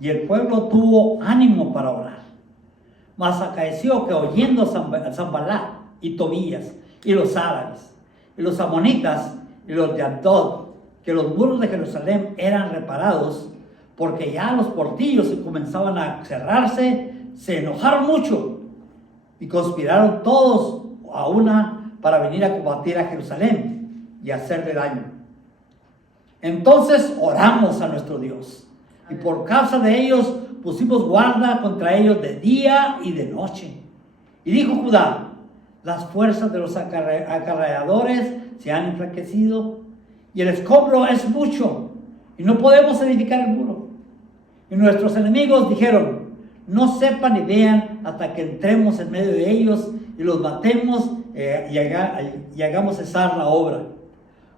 y el pueblo tuvo ánimo para orar. Mas acaeció que oyendo Sanballat y Tobías y los árabes y los amonitas y los de Asdod que los muros de Jerusalén eran reparados, porque ya los portillos comenzaban a cerrarse, se enojaron mucho y conspiraron todos a una para venir a combatir a Jerusalén y hacerle daño. Entonces oramos a nuestro Dios, y por causa de ellos pusimos guarda contra ellos de día y de noche. Y dijo Judá: las fuerzas de los acarreadores se han enflaquecido, y el escombro es mucho, y no podemos edificar el muro. Y nuestros enemigos dijeron: no sepan ni vean hasta que entremos en medio de ellos y los matemos y hagamos cesar la obra.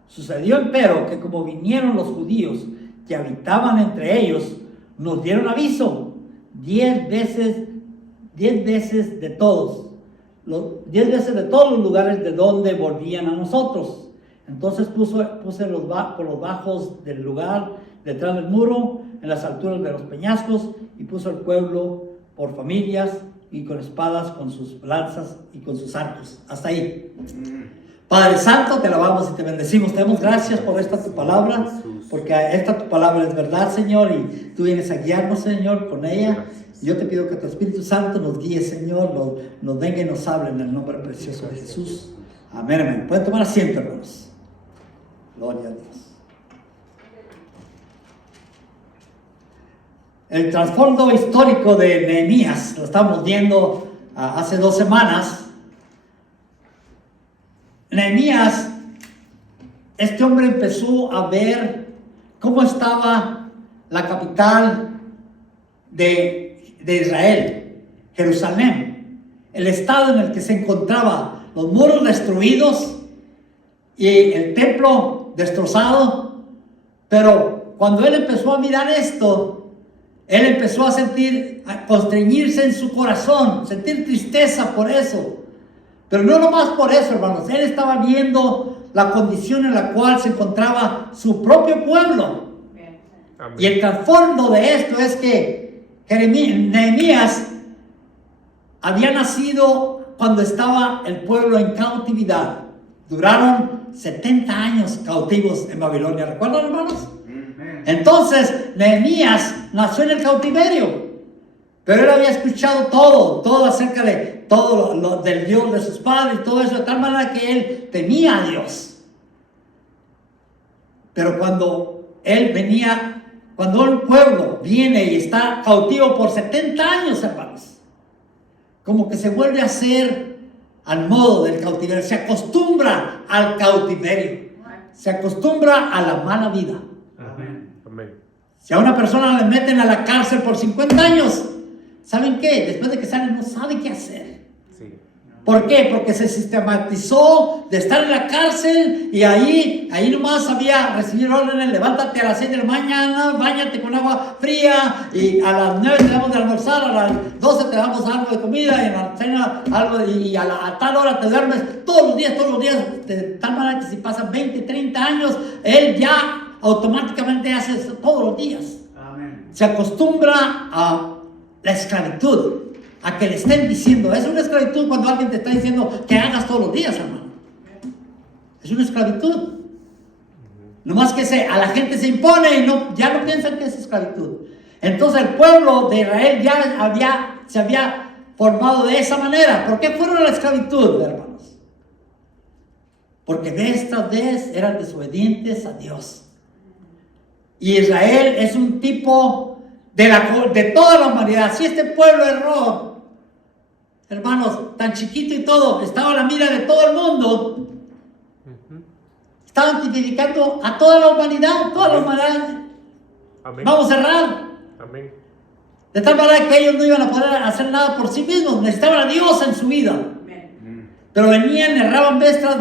Sucedió empero que como vinieron los judíos que habitaban entre ellos, nos dieron aviso 10 veces de todos los lugares de donde volvían a nosotros. Entonces puse por los bajos del lugar, detrás del muro, en las alturas de los peñascos, y puso el pueblo por familias y con espadas, con sus lanzas y con sus arcos. Hasta ahí. Padre Santo, te alabamos y te bendecimos. Te damos gracias por esta tu palabra, porque esta tu palabra es verdad, Señor, y tú vienes a guiarnos, Señor, con ella. Yo te pido que tu Espíritu Santo nos guíe, Señor, nos venga y nos hable en el nombre precioso de Jesús. Amén, amén. Pueden tomar asiento, hermanos. Gloria a Dios. El trasfondo histórico de Nehemías lo estamos viendo hace 2 semanas. Nehemías, este hombre empezó a ver cómo estaba la capital de Israel, Jerusalén, el estado en el que se encontraba, los muros destruidos y el templo destrozado. Pero cuando él empezó a mirar esto, él empezó a constreñirse en su corazón, sentir tristeza por eso. Pero no nomás por eso, hermanos. Él estaba viendo la condición en la cual se encontraba su propio pueblo. Amén. Y el trasfondo de esto es que Nehemías había nacido cuando estaba el pueblo en cautividad. Duraron 70 años cautivos en Babilonia. ¿Recuerdan, hermanos? Entonces, Nehemías nació en el cautiverio, pero él había escuchado todo acerca de todo lo del Dios de sus padres, todo eso, de tal manera que él temía a Dios. Pero cuando el pueblo viene y está cautivo por 70 años, hermanos, como que se vuelve a hacer al modo del cautiverio, se acostumbra al cautiverio, se acostumbra a la mala vida. Si a una persona le meten a la cárcel por 50 años, ¿saben qué? Después de que salen no sabe qué hacer. Sí. ¿Por qué? Porque se sistematizó de estar en la cárcel y ahí nomás había recibir órdenes: levántate a las 6 de la mañana, báñate con agua fría, y a las 9 te damos de almorzar, a las 12 te damos algo de comida, y en la cena algo, y a tal hora te duermes todos los días, de tal manera que si pasan 20, 30 años, él ya automáticamente hace eso todos los días. Amén. Se acostumbra a la esclavitud, a que le estén diciendo. Es una esclavitud cuando alguien te está diciendo que hagas todos los días, hermano. Es una esclavitud. Nomás que a la gente se impone y ya no piensan que es esclavitud. Entonces el pueblo de Israel ya se había formado de esa manera. ¿Por qué fueron a la esclavitud, hermanos? Porque vez tras vez eran desobedientes a Dios. Y Israel es un tipo de toda la humanidad. Si este pueblo erró, hermanos, tan chiquito y todo, estaba a la mira de todo el mundo. Estaban tipificando a toda la humanidad, Amén. Vamos a errar. Amén. De tal manera que ellos no iban a poder hacer nada por sí mismos, necesitaban a Dios en su vida. Amén. Pero venían, erraban vez tras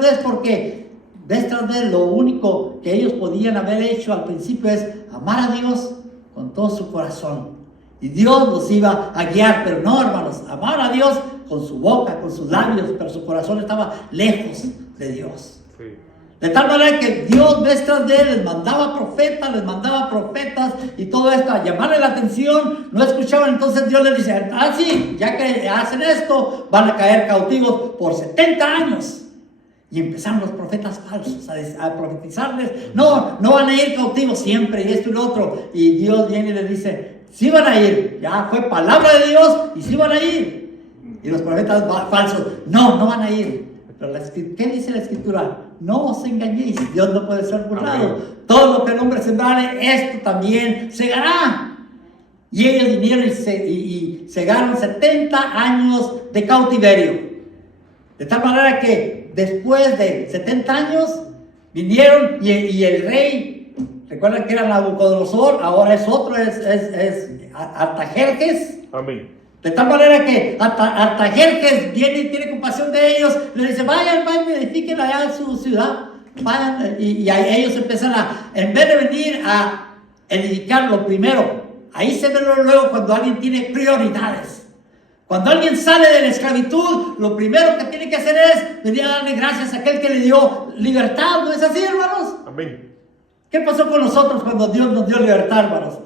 vez, porque vez tras vez lo único que ellos podían haber hecho al principio es amar a Dios con todo su corazón. Y Dios los iba a guiar, pero no, hermanos, amar a Dios con su boca, con sus labios, pero su corazón estaba lejos de Dios. Sí. De tal manera que Dios mes tras de les mandaba profetas y todo esto a llamarle la atención, no escuchaban. Entonces Dios les dice, sí, ya que hacen esto, van a caer cautivos por 70 años. Y empezaron los profetas falsos a profetizarles, no van a ir cautivos siempre y esto y lo otro. Y Dios viene y les dice, sí van a ir, ya fue palabra de Dios y sí van a ir. Y los profetas falsos, no van a ir. Pero ¿qué dice la Escritura? No os engañéis, Dios no puede ser burlado. Todo lo que el hombre sembrare, esto también segará. Y ellos vinieron y segaron 70 años de cautiverio. De tal manera que después de 70 años vinieron y el rey, recuerdan que era Nabucodonosor, ahora es otro, es Artajerjes. Amén. De tal manera que Artajerjes viene y tiene compasión de ellos, le dice, vayan, edifiquen allá en su ciudad, vayan, y ellos empiezan en vez de venir a edificar lo primero, ahí se ve luego cuando alguien tiene prioridades. Cuando alguien sale de la esclavitud, lo primero que tiene que hacer es venir a darle gracias a aquel que le dio libertad, ¿no es así, hermanos? Amén. ¿Qué pasó con nosotros cuando Dios nos dio libertad, hermanos?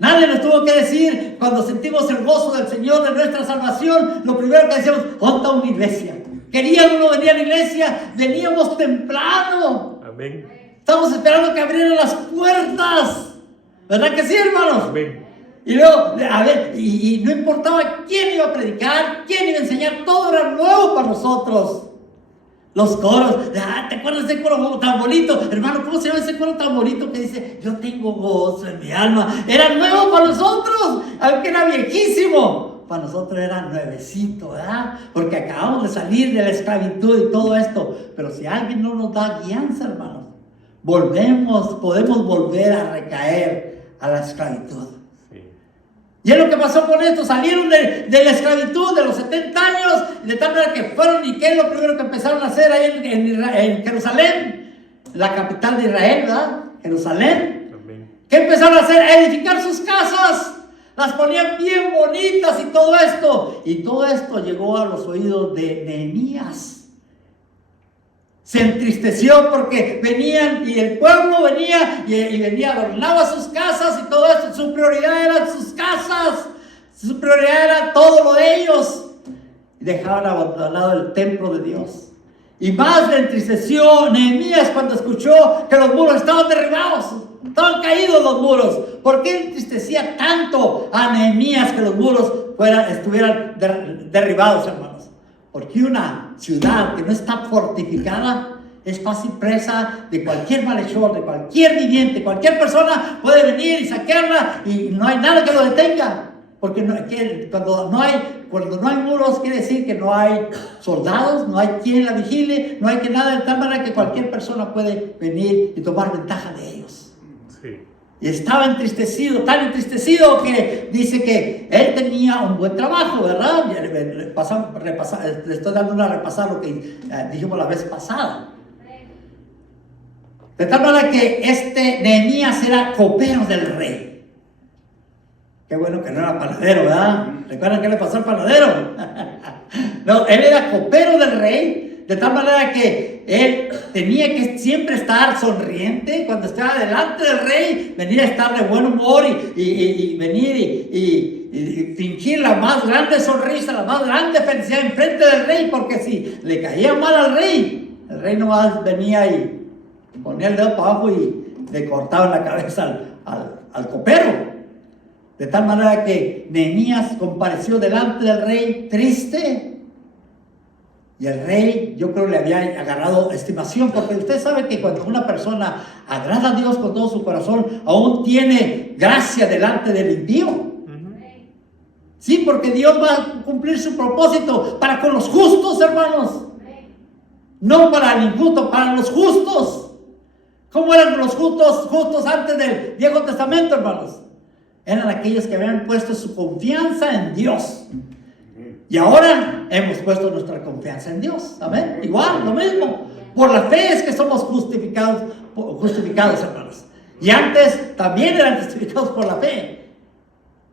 Nadie nos tuvo que decir, cuando sentimos el gozo del Señor de nuestra salvación, lo primero que decíamos, ¿dónde está una iglesia? Queríamos venir a la iglesia, veníamos temprano. Amén. Estamos esperando que abrieran las puertas. ¿Verdad que sí, hermanos? Amén. Y luego, y no importaba quién iba a predicar, quién iba a enseñar, todo era nuevo para nosotros. Los coros, ¿te acuerdas de ese coro tan bonito? Hermano, ¿cómo se llama ese coro tan bonito que dice, yo tengo gozo en mi alma? Era nuevo para nosotros, aunque era viejísimo. Para nosotros era nuevecito, ¿verdad? Porque acabamos de salir de la esclavitud y todo esto. Pero si alguien no nos da guianza, hermanos, podemos volver a recaer a la esclavitud. Y es lo que pasó con esto, salieron de la esclavitud de los 70 años, de tal manera que fueron, y ¿qué es lo primero que empezaron a hacer ahí en Jerusalén? La capital de Israel, ¿verdad? Jerusalén. Amén. ¿Qué empezaron a hacer? A edificar sus casas, las ponían bien bonitas y todo esto llegó a los oídos de Nehemías. Se entristeció porque venían y el pueblo venía y venía, adornaba sus casas y todo eso. Su prioridad eran sus casas, su prioridad era todo lo de ellos. Y dejaban abandonado el templo de Dios. Y más le entristeció Nehemías cuando escuchó que los muros estaban derribados, estaban caídos los muros. ¿Por qué entristecía tanto a Nehemías que los muros estuvieran derribados, hermanos? Porque una ciudad que no está fortificada es fácil presa de cualquier malhechor, de cualquier viviente. Cualquier persona puede venir y saquearla y no hay nada que lo detenga. Porque cuando no hay muros, quiere decir que no hay soldados, no hay quien la vigile, no hay que nada, de tal manera que cualquier persona puede venir y tomar ventaja de ellos. Sí. Y estaba entristecido, tan entristecido que dice que él tenía un buen trabajo, ¿verdad? Le estoy dando una repasada lo que dijimos la vez pasada. De tal manera que Nehemías era copero del rey. Qué bueno que no era panadero, ¿verdad? ¿Recuerdan qué le pasó al panadero? No, él era copero del rey. De tal manera que él tenía que siempre estar sonriente cuando estaba delante del rey, venir a estar de buen humor y venir y fingir la más grande sonrisa, la más grande felicidad en frente del rey, porque si le caía mal al rey, el rey nomás venía y ponía el dedo para abajo y le cortaba la cabeza al copero. De tal manera que Nehemías compareció delante del rey triste. Y el rey, yo creo, le había agarrado estimación, porque usted sabe que cuando una persona agrada a Dios con todo su corazón, aún tiene gracia delante del impío. Sí, porque Dios va a cumplir su propósito para con los justos, hermanos. No para el injusto, para los justos. ¿Cómo eran los justos antes del Viejo Testamento, hermanos? Eran aquellos que habían puesto su confianza en Dios. Y ahora hemos puesto nuestra confianza en Dios. Amén. Igual, lo mismo. Por la fe es que somos justificados, hermanos. Y antes también eran justificados por la fe.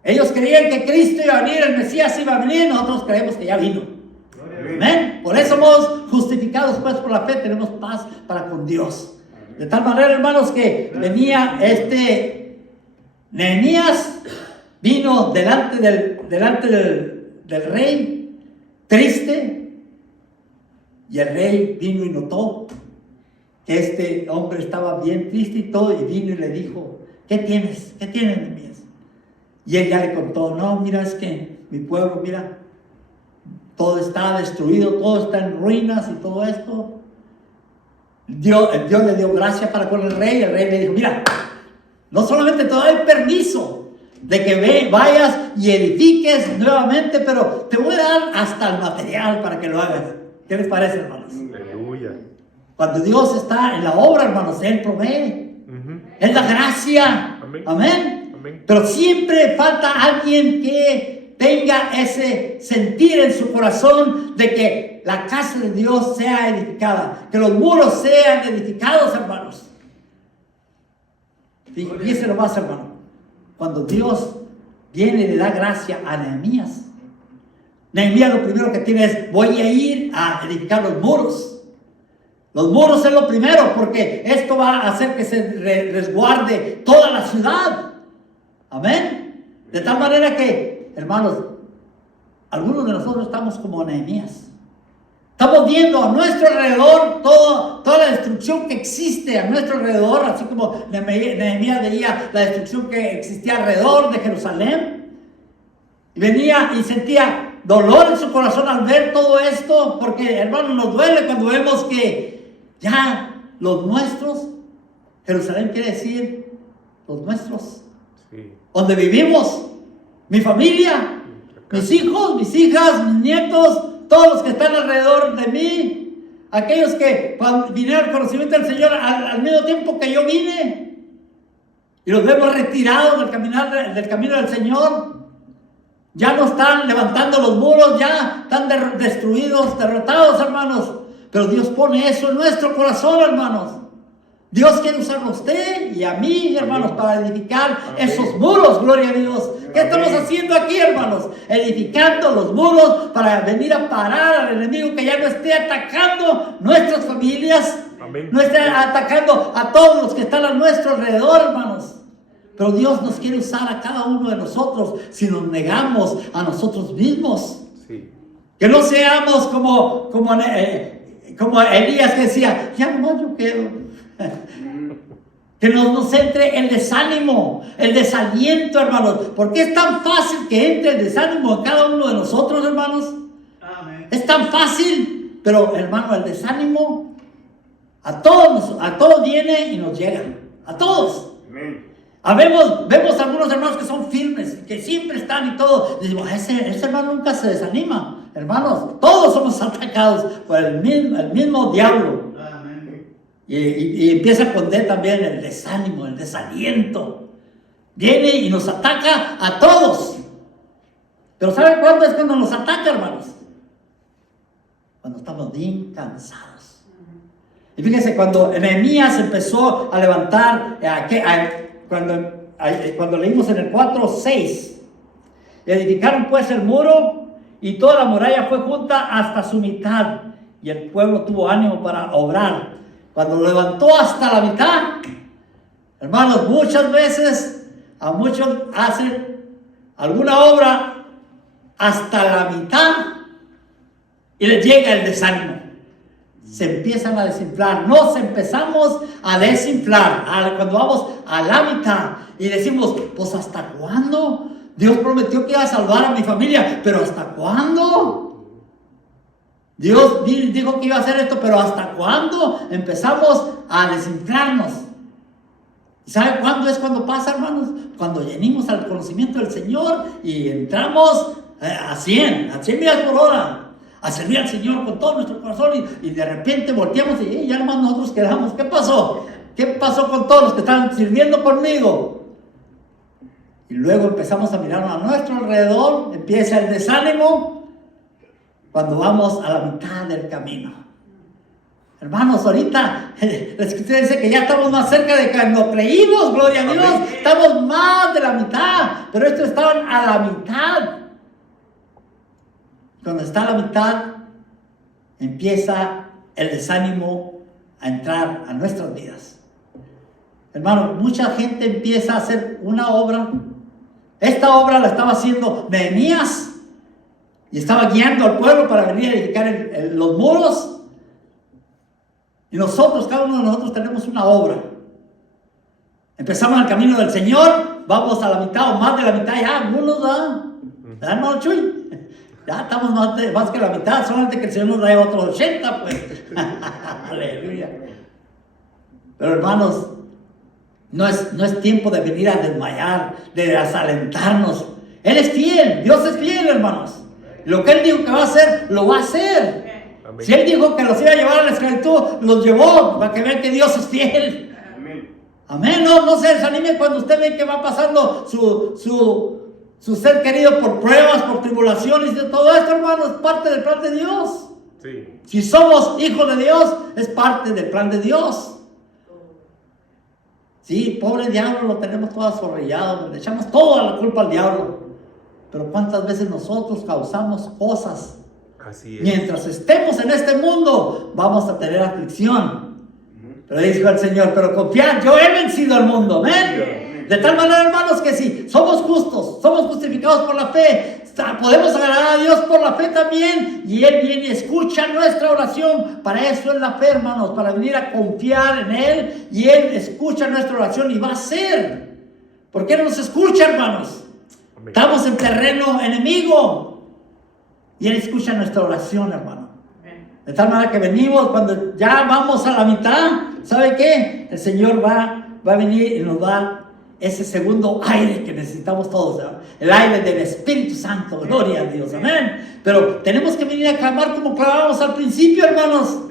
Ellos creían que Cristo iba a venir, el Mesías iba a venir, nosotros creemos que ya vino. Amén. Por eso somos justificados pues por la fe, tenemos paz para con Dios. De tal manera, hermanos, que venía Nehemías, vino delante del rey, triste, y el rey vino y notó que este hombre estaba bien triste y todo, y vino y le dijo: ¿qué tienes? ¿Qué tienes, Nehemías? Y él ya le contó: no, mira, es que mi pueblo, mira, todo está destruido, todo está en ruinas y todo esto. Dios le dio gracia para con el rey le dijo: mira, no solamente te doy permiso de que vayas y edifiques nuevamente, pero te voy a dar hasta el material para que lo hagas. ¿Qué les parece, hermanos? Aleluya. Cuando Dios está en la obra, hermanos, Él provee. Él da gracia. Amén. Amén. Amén. Pero siempre falta alguien que tenga ese sentir en su corazón de que la casa de Dios sea edificada, que los muros sean edificados, hermanos. Fíjense lo más, hermano. Cuando Dios viene y le da gracia a Nehemías, Nehemías lo primero que tiene es: voy a ir a edificar los muros. Los muros es lo primero, porque esto va a hacer que se resguarde toda la ciudad. Amén. De tal manera que, hermanos, algunos de nosotros estamos como Nehemías. Estamos viendo a nuestro alrededor toda la destrucción que existe a nuestro alrededor, así como Nehemías veía la destrucción que existía alrededor de Jerusalén. Y venía y sentía dolor en su corazón al ver todo esto, porque, hermanos, nos duele cuando vemos que ya los nuestros, Jerusalén quiere decir los nuestros, Sí. donde vivimos, mi familia, mis hijos, mis hijas, mis nietos, todos los que están alrededor de mí, aquellos que vinieron al conocimiento del Señor al mismo tiempo que yo vine, y los vemos retirados del camino del Señor. Ya no están levantando los muros, ya están destruidos, derrotados, hermanos. Pero Dios pone eso en nuestro corazón, hermanos. Dios quiere usar a usted y a mí, hermanos, para edificar esos muros, gloria a Dios. ¿Qué estamos haciendo aquí, hermanos? Edificando los muros para venir a parar al enemigo que ya no esté atacando nuestras familias, no esté atacando a todos los que están a nuestro alrededor, hermanos. Pero Dios nos quiere usar a cada uno de nosotros si nos negamos a nosotros mismos. Sí. Que no seamos como Elías, que decía: ya nomás yo quedo. Que nos entre el desánimo, el desaliento, hermanos. Porque es tan fácil que entre el desánimo en cada uno de nosotros, hermanos. Amén. Es tan fácil, pero, hermano, el desánimo a todos viene y nos llega. A todos. Amén. Vemos algunos hermanos que son firmes, que siempre están y todo. Decimos: ese hermano nunca se desanima. Hermanos, todos somos atacados por el mismo diablo. Y empieza a poner también el desánimo, el desaliento. Viene y nos ataca a todos. Pero ¿saben cuándo es cuando nos ataca, hermanos? Cuando estamos bien cansados. Y fíjense, cuando Nehemías empezó a levantar, cuando leímos en el 4:6, edificaron pues el muro y toda la muralla fue junta hasta su mitad, y el pueblo tuvo ánimo para obrar. Cuando lo levantó hasta la mitad, hermanos, muchas veces a muchos hacen alguna obra hasta la mitad y les llega el desánimo. Se empiezan a desinflar. Nos empezamos a desinflar cuando vamos a la mitad y decimos: pues ¿hasta cuándo? Dios prometió que iba a salvar a mi familia, pero ¿hasta cuándo? Dios dijo que iba a hacer esto, pero ¿hasta cuándo? Empezamos a desinflarnos. ¿Y sabe cuándo es cuando pasa, hermanos? Cuando llenamos al conocimiento del Señor y entramos a 100 millas por hora, a servir al Señor con todo nuestro corazón, y de repente volteamos y ya nomás nosotros quedamos. ¿Qué pasó? ¿Qué pasó con todos los que están sirviendo conmigo? Y luego empezamos a mirar a nuestro alrededor, empieza el desánimo cuando vamos a la mitad del camino. Hermanos, ahorita la Escritura dice que ya estamos más cerca de cuando creímos, gloria a Dios. Estamos más de la mitad, pero estos estaban a la mitad. Cuando está a la mitad, empieza el desánimo a entrar a nuestras vidas. Hermano, mucha gente empieza a hacer una obra. Esta obra la estaba haciendo Nehemías y estaba guiando al pueblo para venir a edificar los muros. Y nosotros, cada uno de nosotros tenemos una obra. Empezamos el camino del Señor, vamos a la mitad o más de la mitad, ya algunos, ¿verdad, no, Chuy? Ya estamos más que la mitad, solamente que el Señor nos da otros 80, pues. Aleluya. Pero hermanos, no es tiempo de venir a desmayar, de desalentarnos. Él es fiel, Dios es fiel, hermanos. Lo que Él dijo que va a hacer, lo va a hacer. Amén. Si Él dijo que los iba a llevar a la esclavitud, los llevó para que vean que Dios es fiel. Amén. Amén. No se desanime cuando usted ve que va pasando su ser querido por pruebas, por tribulaciones y de todo esto, hermano, es parte del plan de Dios. Sí. Si somos hijos de Dios, es parte del plan de Dios. Sí, pobre diablo, lo tenemos todo azorrillado, le echamos toda la culpa al diablo. Pero ¿cuántas veces nosotros causamos cosas? Así es. Mientras estemos en este mundo, vamos a tener aflicción. Pero dijo el Señor, pero confiad, yo he vencido al mundo, amén. De tal manera, hermanos, que si somos justos, somos justificados por la fe, podemos agradar a Dios por la fe también, y Él viene y escucha nuestra oración. Para eso es la fe, hermanos, para venir a confiar en Él, y Él escucha nuestra oración y va a hacer. ¿Por qué no nos escucha, hermanos? Amén. Estamos en terreno enemigo, y Él escucha nuestra oración, hermano. Amén. De tal manera que venimos, cuando ya vamos a la mitad, ¿sabe qué? El Señor va a venir y nos da ese segundo aire que necesitamos todos, ¿verdad? El aire del Espíritu Santo, gloria a Dios, amén. Pero tenemos que venir a clamar como clamábamos al principio, hermanos.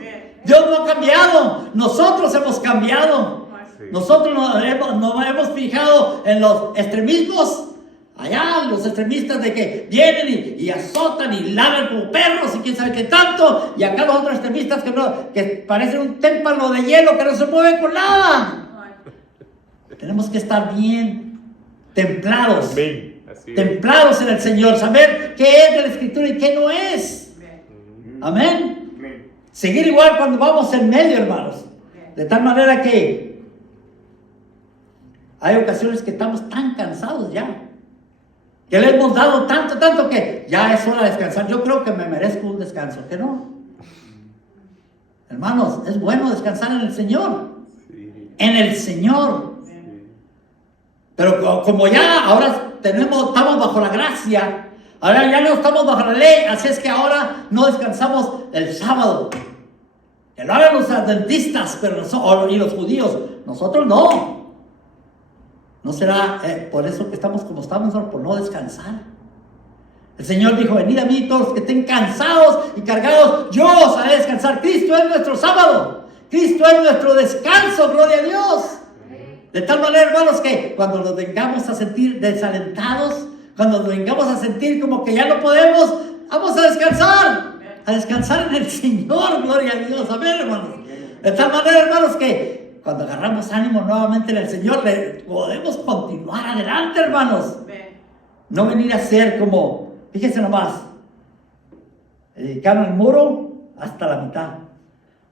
Dios no ha cambiado, nosotros hemos cambiado. Nosotros nos hemos fijado en los extremismos, allá los extremistas de que vienen y azotan y ladran como perros y quién sabe qué tanto, y acá los otros extremistas que parecen un témpano de hielo que no se mueve con nada. Tenemos que estar bien templados. Templados en el Señor. Saber qué es de la Escritura y qué no es. Amén. Amén. Seguir igual cuando vamos en medio, hermanos. De tal manera que hay ocasiones que estamos tan cansados ya. Que le hemos dado tanto que ya es hora de descansar. Yo creo que me merezco un descanso. ¿Que no? Hermanos, es bueno descansar en el Señor. En el Señor. Pero como ya ahora estamos bajo la gracia, ahora ya no estamos bajo la ley, así es que ahora no descansamos el sábado. Que lo hagan los adventistas y los judíos, nosotros no. No será por eso que estamos como estamos, por no descansar. El Señor dijo, venid a mí todos los que estén cansados y cargados, yo os haré descansar. Cristo es nuestro sábado, Cristo es nuestro descanso, gloria a Dios. De tal manera, hermanos, que cuando nos vengamos a sentir desalentados, cuando nos vengamos a sentir como que ya no podemos, vamos a descansar en el Señor, gloria a Dios, amén, hermanos. De tal manera, hermanos, que cuando agarramos ánimo nuevamente en el Señor, podemos continuar adelante, hermanos. No venir a ser como, fíjense nomás, edificaron el muro hasta la mitad.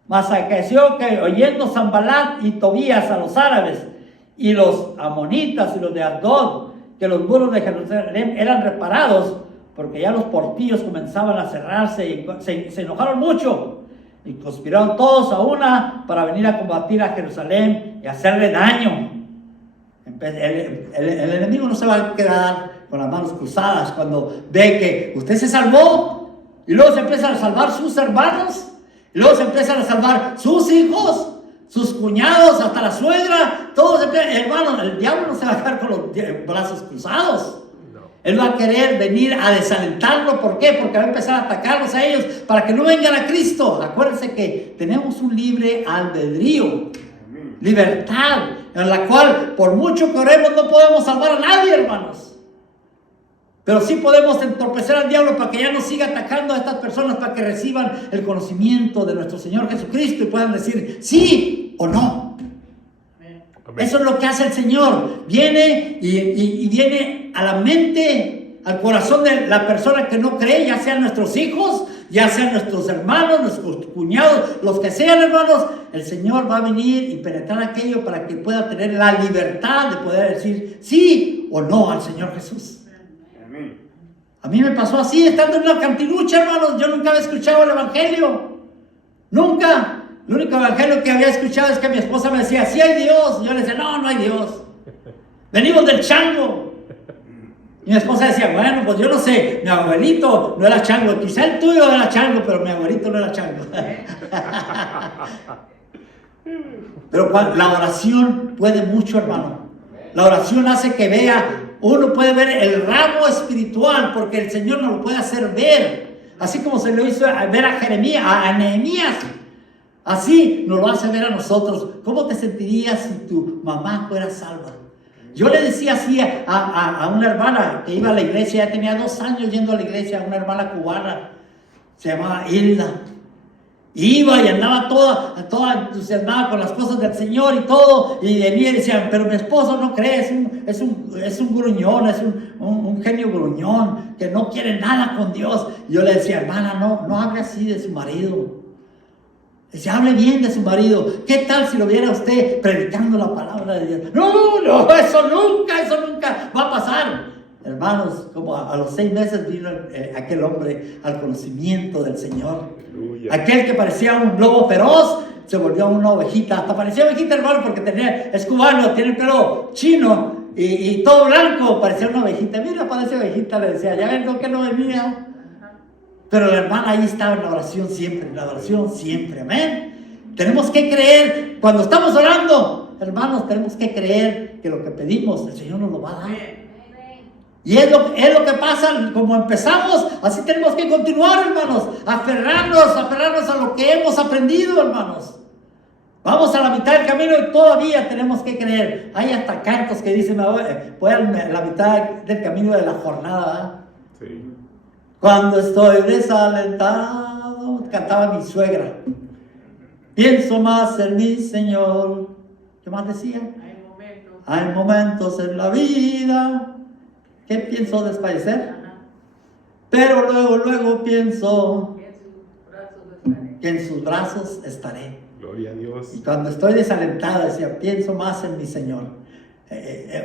Mas acaeció que oyendo Sanbalat y Tobías a los árabes, y los amonitas y los de Asdod, que los muros de Jerusalén eran reparados, porque ya los portillos comenzaban a cerrarse, y se enojaron mucho, y conspiraron todos a una para venir a combatir a Jerusalén y hacerle daño. El enemigo no se va a quedar con las manos cruzadas cuando ve que usted se salvó, y luego se empiezan a salvar sus hermanos, y luego se empiezan a salvar sus hijos, sus cuñados, hasta la suegra, todos, hermanos, el diablo no se va a dejar con los brazos cruzados. No. Él va a querer venir a desalentarlo. ¿Por qué? Porque va a empezar a atacarlos a ellos para que no vengan a Cristo. Acuérdense que tenemos un libre albedrío, libertad, en la cual por mucho que oremos no podemos salvar a nadie, hermanos. Pero sí podemos entorpecer al diablo para que ya no siga atacando a estas personas, para que reciban el conocimiento de nuestro Señor Jesucristo y puedan decir sí o no. Amén. Eso es lo que hace el Señor. Viene y viene a la mente, al corazón de la persona que no cree, ya sean nuestros hijos, ya sean nuestros hermanos, nuestros cuñados, los que sean, hermanos, el Señor va a venir y penetrar aquello para que pueda tener la libertad de poder decir sí o no al Señor Jesús. Amén. A mí me pasó así, estando en una cantinucha, hermanos. Yo nunca había escuchado el evangelio. Nunca. El único evangelio que había escuchado es que mi esposa me decía, sí hay Dios. Y yo le decía, no, no hay Dios. Venimos del chango. Y mi esposa decía, bueno, pues yo no sé, mi abuelito no era chango. Quizá el tuyo era chango, pero mi abuelito no era chango. Pero la oración puede mucho, hermano. La oración hace que vea, uno puede ver el ramo espiritual, porque el Señor nos lo puede hacer ver. Así como se lo hizo ver a Jeremías, a Nehemías. Así nos lo hace ver a nosotros. ¿Cómo te sentirías si tu mamá fuera salva? Yo le decía así a una hermana que iba a la iglesia, ya tenía 2 años yendo a la iglesia, una hermana cubana, se llamaba Hilda. Iba y andaba toda entusiasmada con las cosas del Señor y todo, y venía y decían, pero mi esposo no cree, es un gruñón, es un genio gruñón, que no quiere nada con Dios. Y yo le decía, hermana, no hable así de su marido. Decía, hable bien de su marido. ¿Qué tal si lo viera usted predicando la palabra de Dios? No, eso nunca va a pasar. Hermanos, como a los 6 meses vino aquel hombre al conocimiento del Señor. Aleluya. Aquel que parecía un lobo feroz se volvió una ovejita. Hasta parecía ovejita, hermano, porque es cubano, tiene el pelo chino y todo blanco. Parecía una ovejita. Mira, parece ovejita, le decía. Ya ven con qué no venía. Pero la hermana ahí estaba en la oración siempre, amén. Tenemos que creer, cuando estamos orando, hermanos, tenemos que creer que lo que pedimos, el Señor nos lo va a dar. Y es lo que pasa, como empezamos, así tenemos que continuar, hermanos, aferrarnos a lo que hemos aprendido, hermanos. Vamos a la mitad del camino y todavía tenemos que creer. Hay hasta cantos que dicen, voy a la mitad del camino de la jornada, ¿eh? Sí. Cuando estoy desalentado, cantaba mi suegra, pienso más en mi Señor. ¿Qué más decía? Hay momentos en la vida que pienso desfallecer, pero luego pienso que en sus brazos estaré. Gloria a Dios. Y cuando estoy desalentado, decía, pienso más en mi Señor.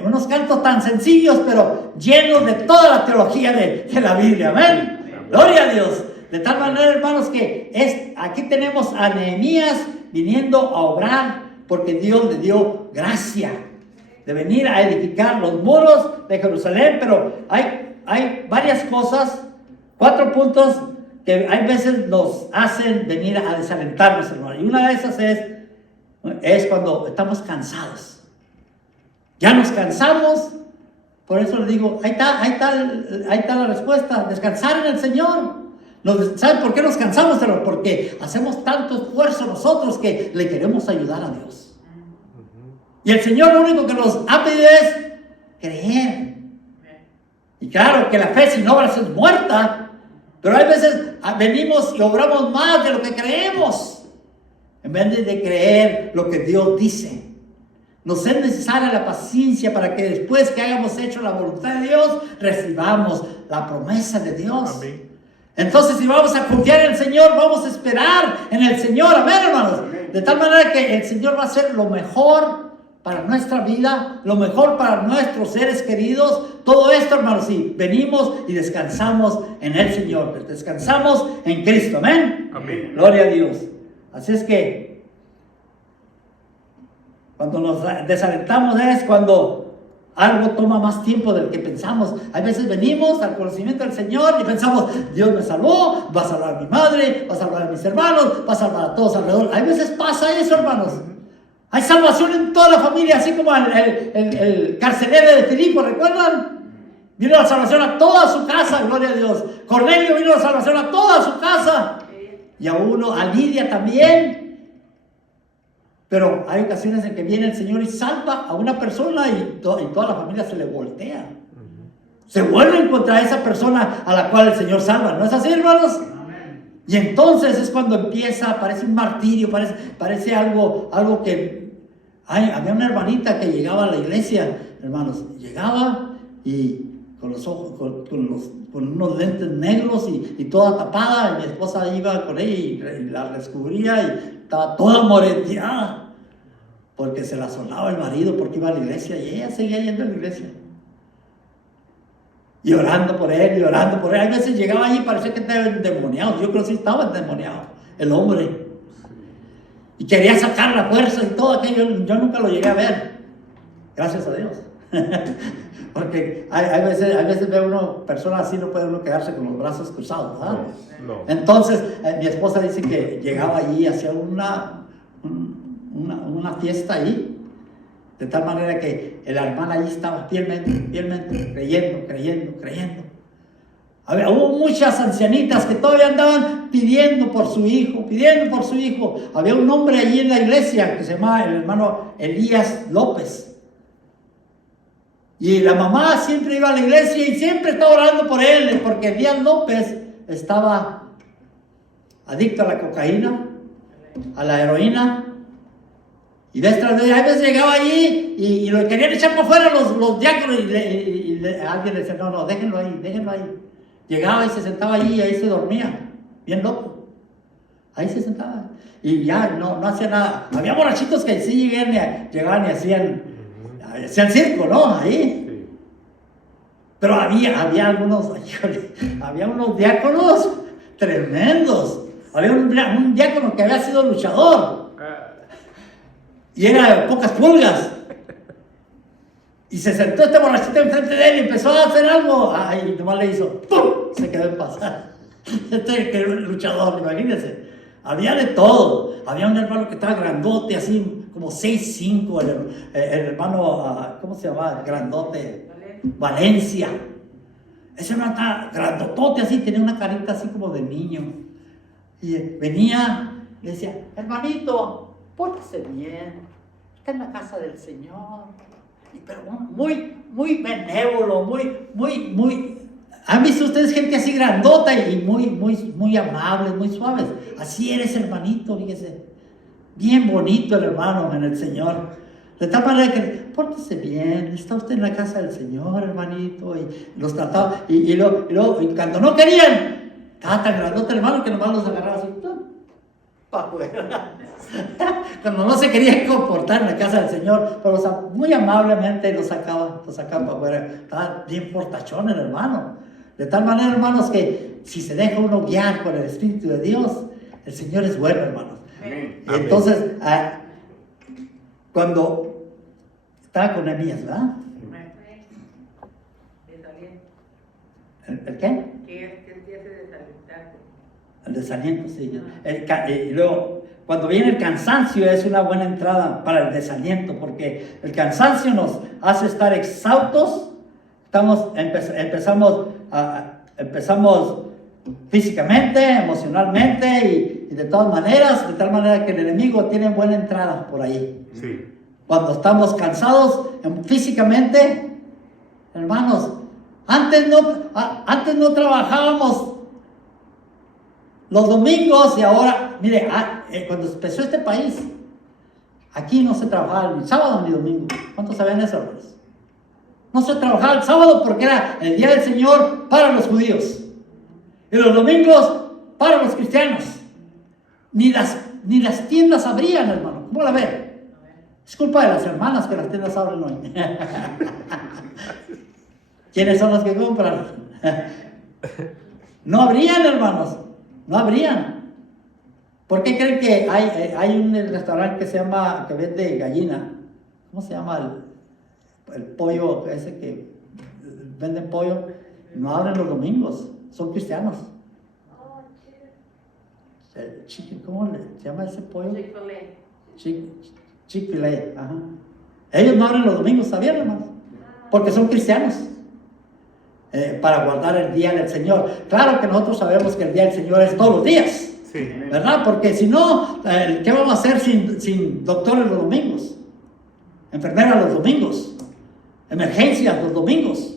Unos cantos tan sencillos, pero llenos de toda la teología de la Biblia. Amén. Gloria a Dios. De tal manera, hermanos, que aquí tenemos a Nehemías viniendo a obrar, porque Dios le dio gracia de venir a edificar los muros de Jerusalén. Pero hay varias cosas, 4 puntos que hay veces nos hacen venir a desalentarnos, hermano. Y una de esas es cuando estamos cansados. Ya nos cansamos. Por eso le digo, ahí está la respuesta, descansar en el Señor. ¿Saben por qué nos cansamos? Porque hacemos tanto esfuerzo nosotros que le queremos ayudar a Dios. Y el Señor lo único que nos ha pedido es creer. Y claro que la fe sin obras es muerta, pero hay veces venimos y obramos más de lo que creemos, en vez de creer lo que Dios dice. Nos es necesaria la paciencia para que después que hayamos hecho la voluntad de Dios, recibamos la promesa de Dios. Amén. Entonces, si vamos a confiar en el Señor, vamos a esperar en el Señor. Amén, hermanos. De tal manera que el Señor va a hacer lo mejor para nuestra vida, lo mejor para nuestros seres queridos. Todo esto, hermanos, sí, venimos y descansamos en el Señor. Descansamos en Cristo. Amén. Amén. Gloria a Dios. Así es que cuando nos desalentamos es cuando algo toma más tiempo del que pensamos. Hay veces venimos al conocimiento del Señor y pensamos, Dios me salvó, va a salvar a mi madre, va a salvar a mis hermanos, va a salvar a todos alrededor. Hay veces pasa eso, hermanos. Hay salvación en toda la familia, así como el carcelero de Filipo, ¿recuerdan? Vino la salvación a toda su casa, gloria a Dios. Cornelio vino la salvación a toda su casa. Y a Lidia también. Pero hay ocasiones en que viene el Señor y salva a una persona y toda la familia se le voltea. Se vuelven contra esa persona a la cual el Señor salva. ¿No es así, hermanos? Amén. Y entonces es cuando empieza, parece un martirio, parece algo que... había una hermanita que llegaba a la iglesia, hermanos. Llegaba y con los ojos, con unos lentes negros y toda tapada. Y mi esposa iba con ella y la descubría y estaba toda moreteada porque se la asolaba el marido porque iba a la iglesia y ella seguía yendo a la iglesia. Y orando por él, y orando por él. Hay veces llegaba allí y parecía que estaba endemoniado. Yo creo que sí estaba endemoniado, el hombre. Y quería sacar la fuerza y todo aquello. Yo nunca lo llegué a ver. Gracias a Dios. Porque hay veces ve uno, personas así, no puede uno quedarse con los brazos cruzados, ¿verdad? No. Entonces, mi esposa dice que llegaba allí, hacía una fiesta ahí, de tal manera que la hermana allí estaba fielmente, creyendo. Hubo muchas ancianitas que todavía andaban pidiendo por su hijo. Había un hombre allí en la iglesia que se llamaba el hermano Elías López. Y la mamá siempre iba a la iglesia y siempre estaba orando por él, porque Elías López estaba adicto a la cocaína, a la heroína. Y a veces llegaba allí y lo querían echar por fuera los diáconos y alguien le decía, no, déjenlo ahí. Llegaba y se sentaba allí y ahí se dormía, bien loco. Ahí se sentaba y ya no hacía nada. Había borrachitos que sí llegaban y hacían circo, ¿no? Ahí. Sí. Pero había unos diáconos tremendos. Había un diácono que había sido luchador. Y era de pocas pulgas. Y se sentó este borrachito enfrente de él y empezó a hacer algo. Y nomás le hizo ¡pum! Se quedó en paz. Este luchador, imagínense. Había de todo. Había un hermano que estaba grandote, así como 6'5", el hermano, ¿cómo se llamaba? Grandote. Valencia. Ese hermano estaba grandotote así, tenía una carita así como de niño. Y venía, le decía, hermanito, pórtese bien, está en la casa del Señor. Pero muy benévolo, muy. ¿Han visto ustedes gente así grandota y muy amables, muy suaves? Así era ese hermanito, fíjese. Bien bonito el hermano en el Señor. De tal manera que, pórtese bien, está usted en la casa del Señor, hermanito. Y los trataba, y luego, cuando no querían, estaba tan grandote el hermano que nomás los agarraba así, para afuera. Cuando no se quería comportar en la casa del Señor, pero muy amablemente los sacaba para afuera. Estaba bien portachón el hermano. De tal manera, hermanos, que si se deja uno guiar por el Espíritu de Dios, el Señor es bueno, hermanos. Amén. Y entonces, cuando estaba con Nehemías, ¿verdad? ¿El qué? ¿Qué te hace desalentarte? El desaliento, sí. Y luego, cuando viene el cansancio, es una buena entrada para el desaliento, porque el cansancio nos hace estar exhaustos. Empezamos físicamente, emocionalmente y de todas maneras, de tal manera que el enemigo tiene buena entrada por ahí. Sí. Cuando estamos cansados físicamente, hermanos, antes no trabajábamos los domingos y ahora, mire, cuando empezó este país, aquí no se trabajaba ni sábado ni domingo. ¿Cuántos sabían eso, hermanos? No se trabajaba el sábado porque era el día del Señor para los judíos. Y los domingos para los cristianos. Ni las tiendas abrían, hermano. ¿Cómo la ven? Es culpa de las hermanas que las tiendas abren hoy. ¿Quiénes son los que compran? No abrían, hermanos. No abrían. ¿Por qué creen que hay un restaurante que vende gallina? ¿Cómo se llama el pollo ese que venden pollo? No abren los domingos. Son cristianos. ¿Cómo se llama ese pollo? Chick-fil-A. Ajá. Ellos no abren los domingos, ¿sabían, hermanos? Porque son cristianos. Para guardar el día del Señor. Claro que nosotros sabemos que el día del Señor es todos los días. Sí. ¿Verdad? Porque si no, ¿qué vamos a hacer sin doctores los domingos? Enfermeras los domingos. Emergencias los domingos.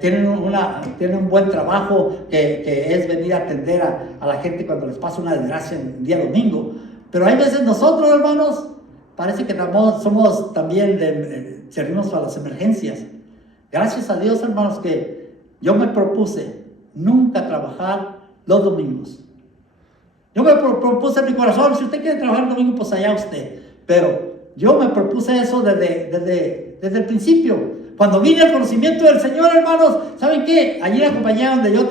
Tienen un buen trabajo que es venir a atender a la gente cuando les pasa una desgracia en el día domingo. Pero hay veces nosotros, hermanos, parece que somos también servimos a las emergencias. Gracias a Dios, hermanos, que yo me propuse nunca trabajar los domingos. Yo me propuse en mi corazón, si usted quiere trabajar el domingo, pues allá usted. Pero yo me propuse eso desde el principio. Cuando vine al conocimiento del Señor, hermanos, ¿saben qué? Allí en la compañía donde yo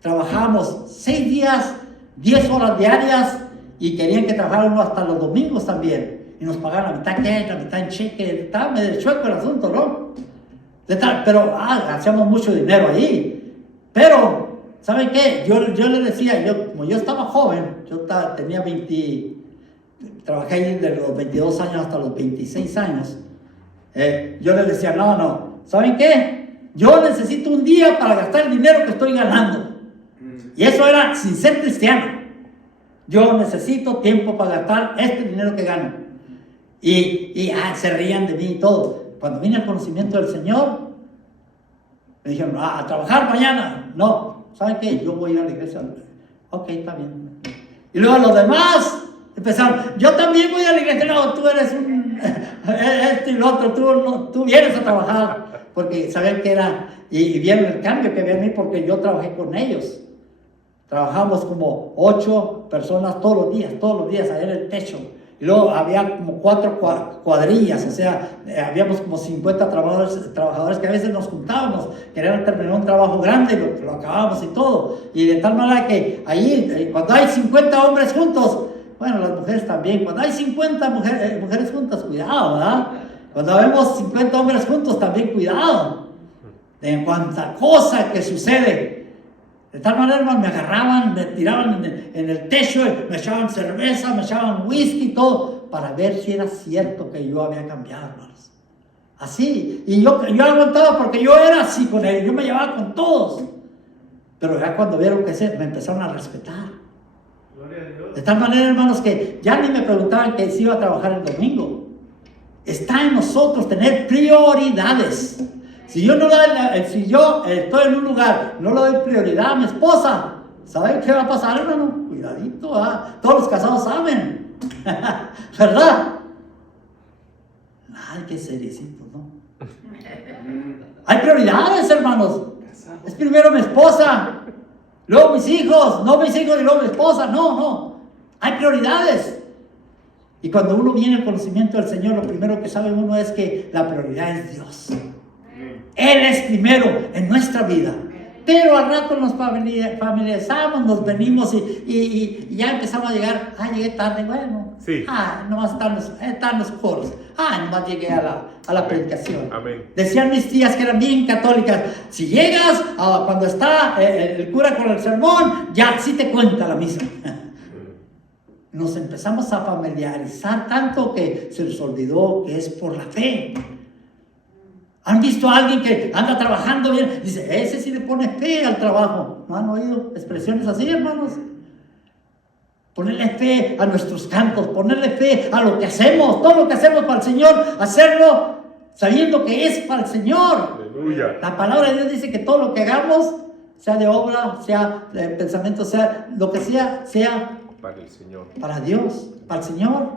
trabajábamos 6 días, 10 horas diarias, y querían que trabajáramos hasta los domingos también. Y nos pagaban la mitad cash, la mitad en cheque. Estaba medio chueco el asunto, ¿no? Pero hacíamos mucho dinero ahí. Pero, ¿saben qué? Yo le decía, como yo estaba joven, tenía trabajé ahí desde los 22 años hasta los 26 años. Yo les decía, no, ¿saben qué? Yo necesito un día para gastar el dinero que estoy ganando. Y eso era sin ser cristiano. Yo necesito tiempo para gastar este dinero que gano. Y se reían de mí y todo. Cuando vine al conocimiento del Señor, me dijeron, a trabajar mañana. No, ¿saben qué? Yo voy a ir a la iglesia. Ok, está bien. Y luego los demás empezaron, yo también voy a la iglesia. No, tú eres esto y lo otro, tú vienes a trabajar. Porque sabían que era, y vieron el cambio que había en mí porque yo trabajé con ellos. Trabajamos como 8 personas todos los días ahí en el techo. Y luego había como 4 cuadrillas, o sea, habíamos como 50 trabajadores que a veces nos juntábamos, querían terminar un trabajo grande y lo acabábamos y todo. Y de tal manera que ahí, cuando hay 50 hombres juntos, bueno, las mujeres también, cuando hay 50 mujeres juntas, cuidado, ¿verdad? Cuando vemos 50 hombres juntos, también cuidado de cuánta cosa que sucede. De tal manera, hermano, me agarraban, me tiraban en el techo, me echaban cerveza, me echaban whisky y todo, para ver si era cierto que yo había cambiado, hermanos. Así, y yo aguantaba porque yo era así con ellos, yo me llevaba con todos. Pero ya cuando vieron que me empezaron a respetar. De tal manera, hermanos, que ya ni me preguntaban que si iba a trabajar el domingo. Está en nosotros tener prioridades. Si yo estoy en un lugar, no le doy prioridad a mi esposa, ¿saben qué va a pasar, hermano? Cuidadito, todos los casados saben, ¿verdad? Ay, qué seriecito, ¿no? Hay prioridades, hermanos. Es primero mi esposa, luego mis hijos, no mis hijos y luego mi esposa, no. Hay prioridades. Y cuando uno viene al conocimiento del Señor, lo primero que sabe uno es que la prioridad es Dios. Él es primero en nuestra vida. Pero al rato nos familiarizamos, nos venimos y ya empezamos a llegar. Llegué tarde, bueno. Sí. Nomás están los coros. Nomás llegué a la predicación. Amén. Decían mis tías que eran bien católicas. Si llegas cuando está el cura con el sermón, ya sí te cuenta la misa. Nos empezamos a familiarizar tanto que se les olvidó que es por la fe. ¿Han visto a alguien que anda trabajando bien? Dice, ese sí le pone fe al trabajo. ¿No han oído expresiones así, hermanos? Ponerle fe a nuestros cantos, ponerle fe a lo que hacemos, todo lo que hacemos para el Señor, hacerlo sabiendo que es para el Señor. Aleluya. La palabra de Dios dice que todo lo que hagamos, sea de obra, sea de pensamiento, sea lo que sea Para el Señor. para Dios, para el Señor.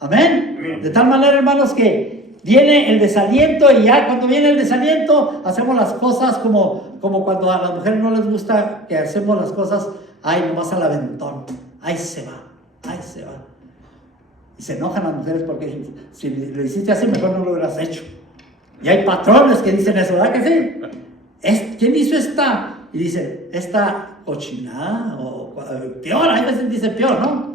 Amén. De tal manera, hermanos, que viene el desaliento y ya cuando viene el desaliento hacemos las cosas como cuando a las mujeres no les gusta que hacemos las cosas, nomás al aventón, ahí se va. Y se enojan las mujeres porque si lo hiciste así mejor no lo hubieras hecho. Y hay patrones que dicen eso, ¿verdad que sí? ¿Quién hizo esta? Y dicen, esta cochinada o peor, hay veces dicen peor, ¿no?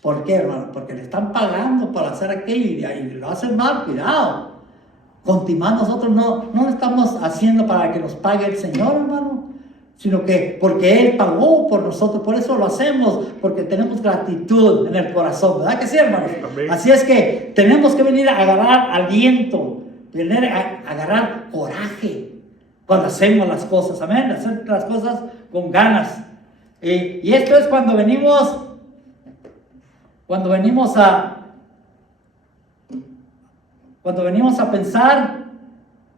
¿Por qué, hermano? Porque le están pagando para hacer aquello y lo hacen mal, cuidado. Continuar nosotros no lo estamos haciendo para que nos pague el Señor, hermano, sino que porque Él pagó por nosotros, por eso lo hacemos, porque tenemos gratitud en el corazón, ¿verdad que sí, hermanos? Amén. Así es que tenemos que venir a agarrar aliento, venir a agarrar coraje cuando hacemos las cosas, amén, hacer las cosas con ganas. Y esto es cuando venimos a pensar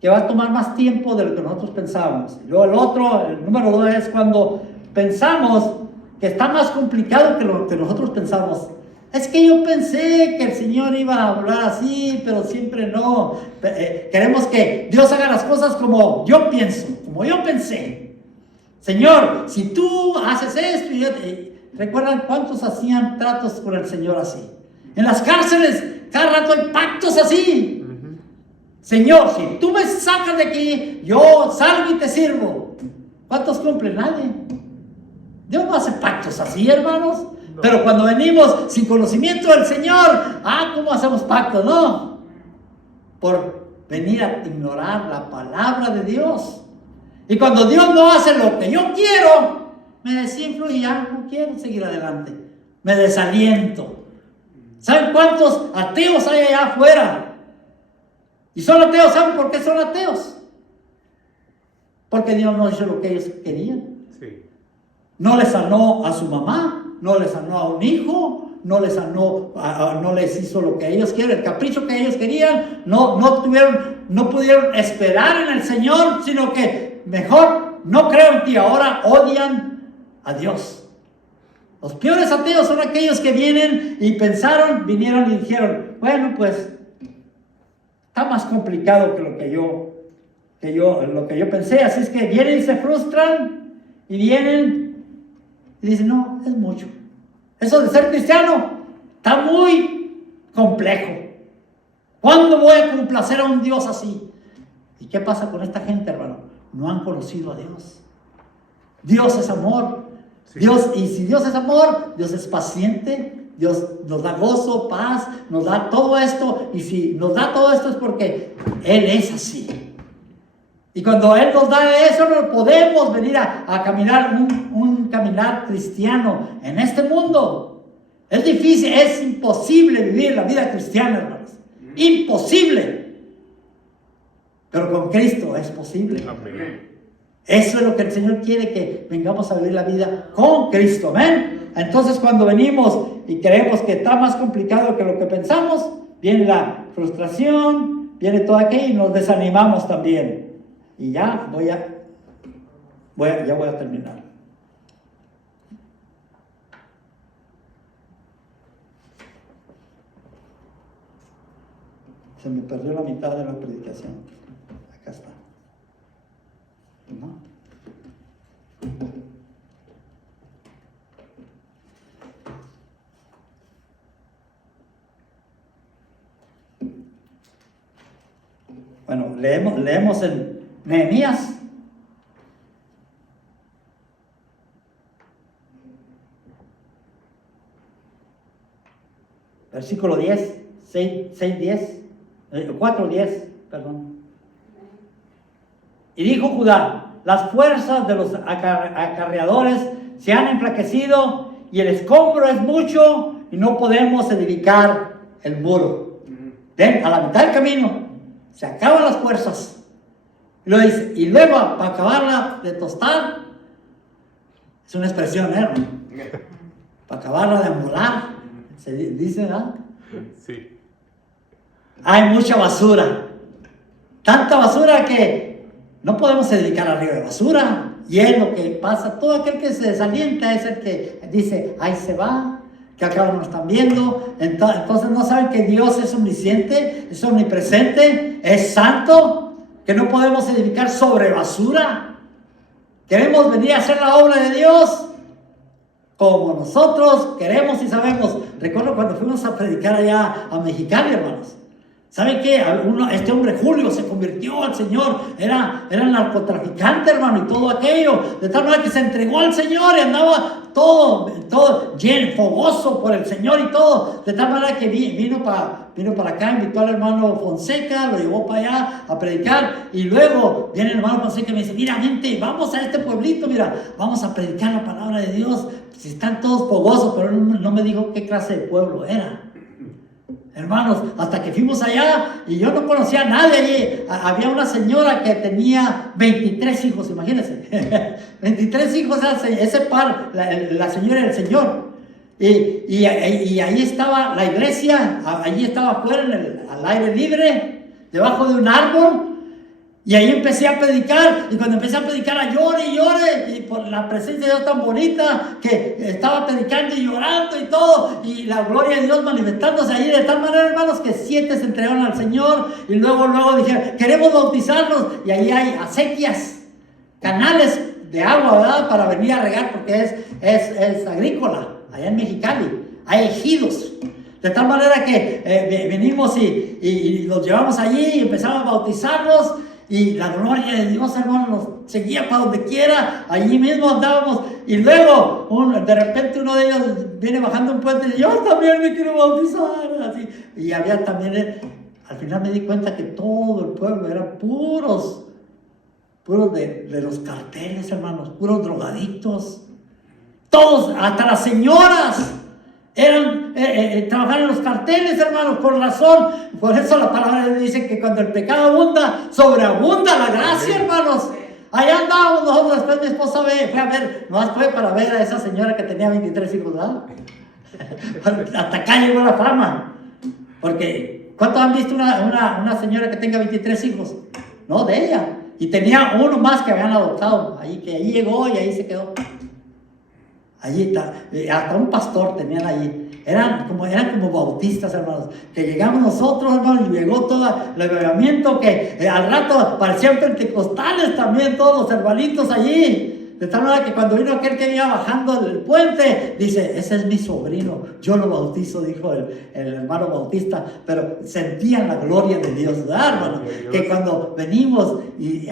que va a tomar más tiempo de lo que nosotros pensábamos. Y luego el número 2 es cuando pensamos que está más complicado que lo que nosotros pensamos. Es que yo pensé que el Señor iba a hablar así, pero siempre no. Queremos que Dios haga las cosas como yo pienso, como yo pensé. Señor, si tú haces esto, ¿recuerdan cuántos hacían tratos con el Señor así? En las cárceles, cada rato hay pactos así. Señor, si tú me sacas de aquí, yo salgo y te sirvo. ¿Cuántos cumplen? Nadie. Dios no hace pactos así, hermanos. No. Pero cuando venimos sin conocimiento del Señor, ¿cómo hacemos pactos? No. Por venir a ignorar la palabra de Dios. Y cuando Dios no hace lo que yo quiero, me desinflo y ya no quiero seguir adelante. Me desaliento. ¿Saben cuántos ateos hay allá afuera? Y son ateos, ¿saben por qué son ateos? Porque Dios no hizo lo que ellos querían. Sí. No les sanó a su mamá, no les sanó a un hijo, no les sanó, no les hizo lo que ellos quieren, el capricho que ellos querían, no pudieron esperar en el Señor, sino que mejor no creo en ti, ahora odian a Dios. Los peores ateos son aquellos que vienen y vinieron y dijeron, bueno, pues está más complicado que lo que yo pensé, así es que vienen y se frustran y vienen y dicen, no, es mucho. Eso de ser cristiano está muy complejo. ¿Cuándo voy a complacer a un Dios así? ¿Y qué pasa con esta gente, hermano? No han conocido a Dios. Dios es amor. Sí. Y si Dios es amor, Dios es paciente. Dios nos da gozo, paz, nos da todo esto. Y si nos da todo esto es porque Él es así. Y cuando Él nos da eso, no podemos venir a caminar un caminar cristiano en este mundo. Es difícil, es imposible vivir la vida cristiana, hermanos. Imposible. Pero con Cristo es posible. Amén. Eso es lo que el Señor quiere, que vengamos a vivir la vida con Cristo. Amén. Entonces, cuando venimos y creemos que está más complicado que lo que pensamos, viene la frustración, viene todo aquello y nos desanimamos también. Y ya voy a terminar. Se me perdió la mitad de la predicación. Acá está. ¿No? Bueno, leemos en Nehemías. Versículo 10, 4:10, perdón. Y dijo Judá, las fuerzas de los acarreadores se han enflaquecido y el escombro es mucho y no podemos edificar el muro. A la mitad del camino se acaban las fuerzas. Y luego, para acabarla de tostar, es una expresión, hermano. Para acabarla de amolar, se dice, ¿verdad? Sí. Hay mucha basura. Tanta basura que no podemos dedicar arriba de basura. Y es lo que pasa. Todo aquel que se desalienta es el que dice, ahí se va, que acá no están viendo. Entonces no saben que Dios es omnisciente, es omnipresente, es santo, que no podemos edificar sobre basura. Queremos venir a hacer la obra de Dios como nosotros queremos y sabemos. Recuerdo cuando fuimos a predicar allá a Mexicali, hermanos. ¿Saben qué? Este hombre Julio se convirtió al Señor, era narcotraficante, hermano, y todo aquello, de tal manera que se entregó al Señor y andaba todo lleno, fogoso por el Señor y todo, de tal manera que vino para acá, invitó al hermano Fonseca, lo llevó para allá a predicar, y luego viene el hermano Fonseca y me dice, mira gente, vamos a este pueblito, mira, vamos a predicar la palabra de Dios. Si están todos fogosos, pero no me dijo qué clase de pueblo era. Hermanos, hasta que fuimos allá y yo no conocía a nadie allí. Había una señora que tenía 23 hijos, imagínense. 23 hijos, ese par, la señora y el señor. Y ahí estaba la iglesia, allí estaba afuera al aire libre, debajo de un árbol. Y ahí empecé a predicar, y cuando empecé a predicar a llore y llore, y por la presencia de Dios tan bonita, que estaba predicando y llorando y todo, y la gloria de Dios manifestándose ahí de tal manera, hermanos, que 7 se entregaron al Señor, y luego dijeron, queremos bautizarnos, y ahí hay acequias, canales de agua, ¿verdad? Para venir a regar, porque es agrícola, allá en Mexicali, hay ejidos. De tal manera que venimos y los llevamos allí y empezamos a bautizarlos. Y la gloria de Dios, hermano, nos seguía para donde quiera. Allí mismo andábamos. Y luego, de repente uno de ellos viene bajando un puente y dice, yo también me quiero bautizar. Así. Y había también, al final me di cuenta que todo el pueblo eran puros de los carteles, hermanos, puros drogadictos. Todos, hasta las señoras, trabajar en los carteles, hermanos, por razón. Por eso la palabra de Dios dice que cuando el pecado abunda, sobreabunda la gracia, hermanos. Allá andábamos nosotros. Después mi esposa fue a ver, nomás fue para ver a esa señora que tenía 23 hijos, ¿verdad? Hasta acá llegó la fama. Porque, ¿cuántos han visto una señora que tenga 23 hijos? No, de ella. Y tenía uno más que habían adoptado. Ahí llegó y ahí se quedó. Allí está, hasta un pastor tenían allí. Eran como bautistas, hermanos. Que llegamos nosotros, hermanos, y llegó todo el avivamiento que al rato parecían pentecostales también, todos los hermanitos allí. De tal manera que cuando vino aquel que venía bajando el puente, dice, ese es mi sobrino, yo lo bautizo, dijo el hermano bautista, pero sentían la gloria de Dios, ¿verdad, hermano? Que cuando venimos y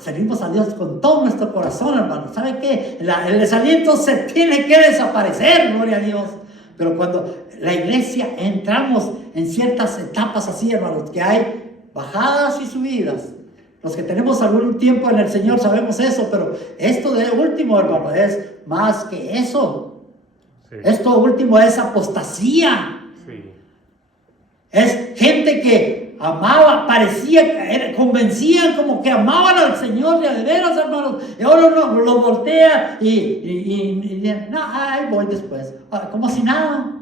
servimos a Dios con todo nuestro corazón, hermano, ¿sabe qué? El desaliento se tiene que desaparecer, gloria a Dios. Pero cuando la iglesia entramos en ciertas etapas así, hermanos, que hay bajadas y subidas. Los que tenemos algún tiempo en el Señor sabemos eso, pero esto de último, hermano, es más que eso. Sí. Esto último es apostasía. Sí. Es gente que amaba, convencían como que amaban al Señor de veras, hermanos. Y ahora uno lo voltea y no, ahí voy después. Como si nada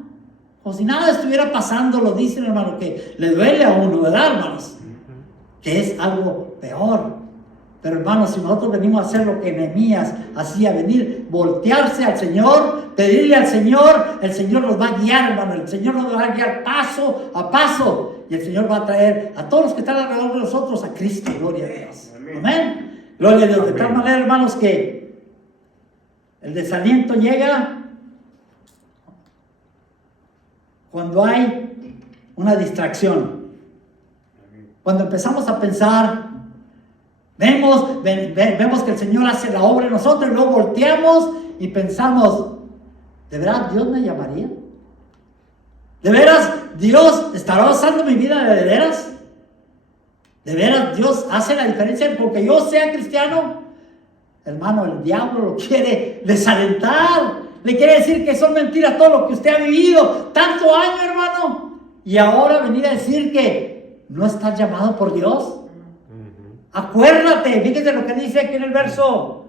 estuviera pasando, lo dicen, hermano, que le duele a uno, ¿verdad, hermanos? Que es algo peor. Pero hermanos, si nosotros venimos a hacer lo que Nehemías hacía, venir, voltearse al Señor, pedirle al Señor, el Señor nos va a guiar, hermano, el Señor nos va a guiar paso a paso, y el Señor va a traer a todos los que están alrededor de nosotros a Cristo, gloria a Dios. Amén. Gloria a Dios. Amén. De tal manera, hermanos, que el desaliento llega cuando hay una distracción. Cuando empezamos a pensar, vemos que el Señor hace la obra en nosotros y luego volteamos y pensamos, ¿de verdad Dios me llamaría? ¿De veras Dios estará usando mi vida de veras? ¿De veras Dios hace la diferencia porque yo sea cristiano? Hermano, el diablo lo quiere desalentar. Le quiere decir que son mentiras todo lo que usted ha vivido tanto año, hermano. Y ahora venir a decir que ¿no estás llamado por Dios? Acuérdate, fíjate lo que dice aquí en el verso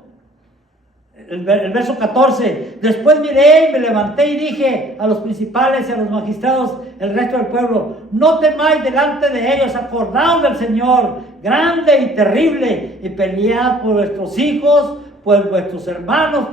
14. Después miré y me levanté y dije a los principales y a los magistrados, el resto del pueblo, no temáis delante de ellos, acordaos del Señor, grande y terrible, y pelead por vuestros hijos, por vuestros hermanos,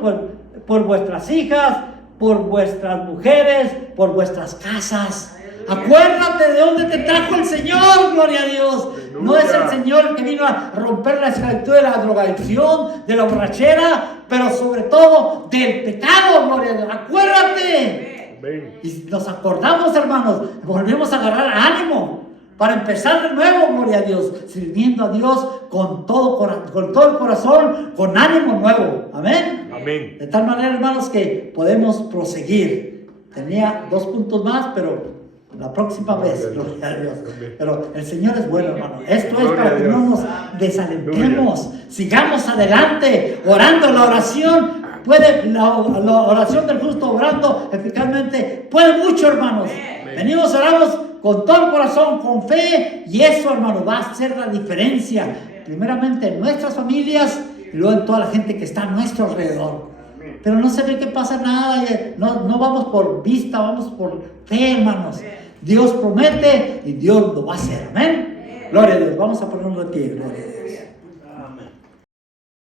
por vuestras hijas, por vuestras mujeres, por vuestras casas. Acuérdate de dónde te trajo el Señor, gloria a Dios. No es el Señor el que vino a romper la esclavitud de la drogadicción, de la borrachera, pero sobre todo del pecado, gloria a Dios. Acuérdate. Y nos acordamos, hermanos, volvemos a agarrar ánimo para empezar de nuevo, gloria a Dios, sirviendo a Dios con todo el corazón, con ánimo nuevo. Amén. Amén. De tal manera, hermanos, que podemos proseguir. Tenía 2 puntos más, pero la próxima vez, gloria a Dios. Pero el Señor es bueno, hermano. Esto es para que no nos desalentemos. Sigamos adelante, orando. La oración la oración del justo orando eficazmente puede mucho, hermanos. Venimos, oramos con todo el corazón, con fe, y eso, hermano, va a hacer la diferencia. Primeramente en nuestras familias y luego en toda la gente que está a nuestro alrededor. Pero no se ve que pasa nada. No vamos por vista, vamos por fe, hermanos. Dios promete y Dios lo va a hacer. Amén. Gloria a Dios. Vamos a ponernos de pie. Gloria a Dios.